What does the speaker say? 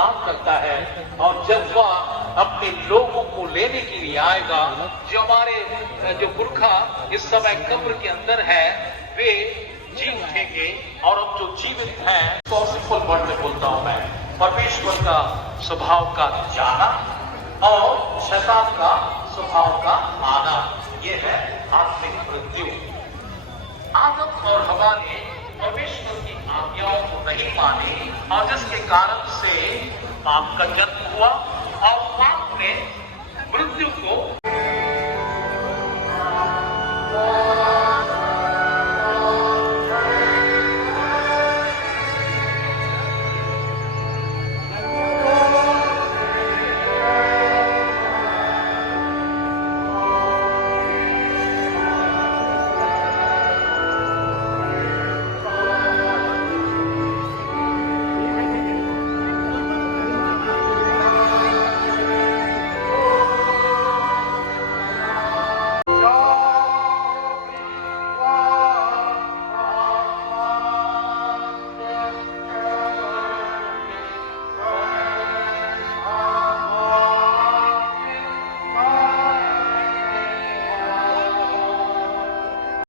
काम करता है। और जब वह अपने लोगों को लेने के लिए आएगा, जो हमारे जो पुरखा इस समय कब्र के अंदर है, वे जी उठेंगे। और अब जो जीवित हैं, तो सिंपल वर्ड में बोलता हूं मैं, परमेश्वर का स्वभाव का जाना और शैतान का स्वभाव का आना, ये है आत्मिक मृत्यु। आदम और हवा ने परमेश्वर की आज्ञाओं को नहीं मानी, और जिसके कारण से पाप का जन्म हुआ, और पाप में